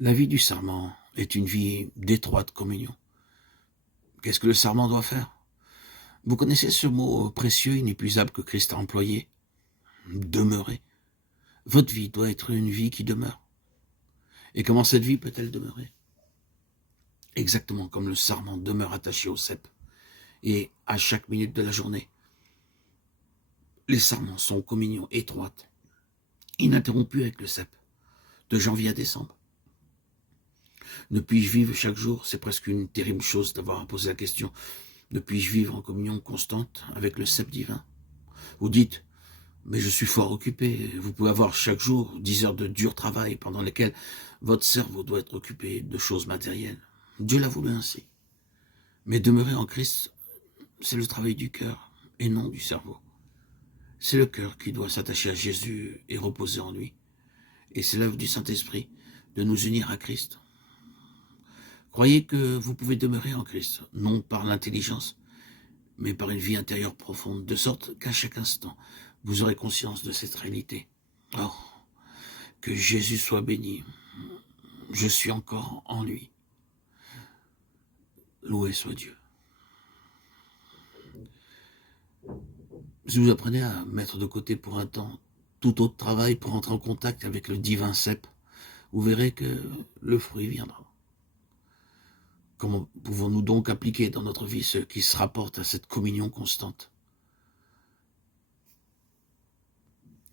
La vie du serment est une vie d'étroite communion. Qu'est-ce que le serment doit faire? Vous connaissez ce mot précieux, inépuisable que Christ a employé? Demeurer. Votre vie doit être une vie qui demeure. Et comment cette vie peut-elle demeurer? Exactement comme le serment demeure attaché au cep. Et à chaque minute de la journée, les serments sont en communion étroite, ininterrompue avec le cep, de janvier à décembre. Ne puis-je vivre chaque jour? C'est presque une terrible chose d'avoir à poser la question. Ne puis-je vivre en communion constante avec le cep divin? Vous dites, mais je suis fort occupé. Vous pouvez avoir chaque jour 10 heures de dur travail pendant lesquelles votre cerveau doit être occupé de choses matérielles. Dieu l'a voulu ainsi. Mais demeurer en Christ, c'est le travail du cœur et non du cerveau. C'est le cœur qui doit s'attacher à Jésus et reposer en lui. Et c'est l'œuvre du Saint-Esprit de nous unir à Christ. Croyez que vous pouvez demeurer en Christ, non par l'intelligence, mais par une vie intérieure profonde, de sorte qu'à chaque instant, vous aurez conscience de cette réalité. Oh, que Jésus soit béni. Je suis encore en lui. Loué soit Dieu. Si vous apprenez à mettre de côté pour un temps tout autre travail pour entrer en contact avec le divin cep, vous verrez que le fruit viendra. Comment pouvons-nous donc appliquer dans notre vie ce qui se rapporte à cette communion constante?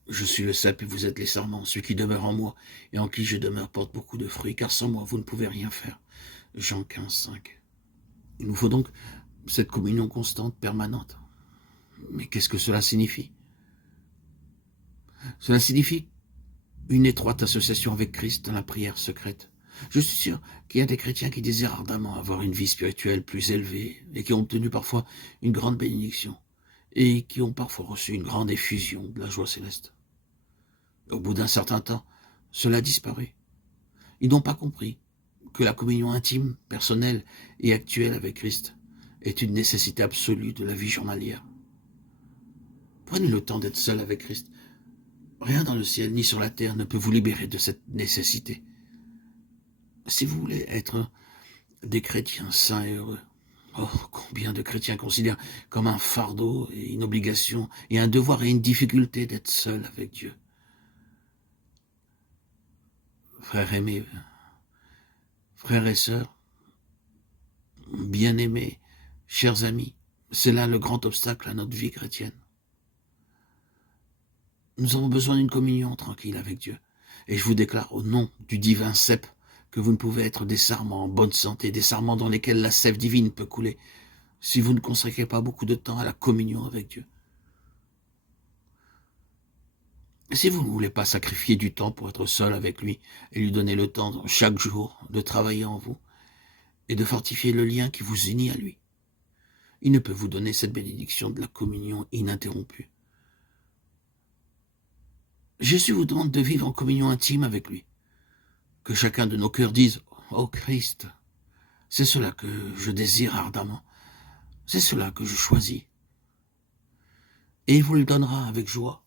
Je suis le cep et vous êtes les sarments. Celui qui demeure en moi et en qui je demeure porte beaucoup de fruits, car sans moi vous ne pouvez rien faire. Jean 15, 5. Il nous faut donc cette communion constante, permanente. Mais qu'est-ce que cela signifie? Cela signifie une étroite association avec Christ dans la prière secrète. Je suis sûr qu'il y a des chrétiens qui désirent ardemment avoir une vie spirituelle plus élevée et qui ont obtenu parfois une grande bénédiction et qui ont parfois reçu une grande effusion de la joie céleste. Au bout d'un certain temps, cela a disparu. Ils n'ont pas compris que la communion intime, personnelle et actuelle avec Christ est une nécessité absolue de la vie journalière. Prenez le temps d'être seul avec Christ. Rien dans le ciel ni sur la terre ne peut vous libérer de cette nécessité. Si vous voulez être des chrétiens saints et heureux, oh, combien de chrétiens considèrent comme un fardeau et une obligation et un devoir et une difficulté d'être seul avec Dieu. Frères aimés, frères et sœurs, bien-aimés, chers amis, c'est là le grand obstacle à notre vie chrétienne. Nous avons besoin d'une communion tranquille avec Dieu. Et je vous déclare au nom du divin cep que vous ne pouvez être des sarments en bonne santé, des sarments dans lesquels la sève divine peut couler, si vous ne consacrez pas beaucoup de temps à la communion avec Dieu. Et si vous ne voulez pas sacrifier du temps pour être seul avec lui et lui donner le temps chaque jour de travailler en vous et de fortifier le lien qui vous unit à lui, il ne peut vous donner cette bénédiction de la communion ininterrompue. Jésus vous demande de vivre en communion intime avec lui. Que chacun de nos cœurs dise « Oh Christ, c'est cela que je désire ardemment, c'est cela que je choisis. » Et il vous le donnera avec joie.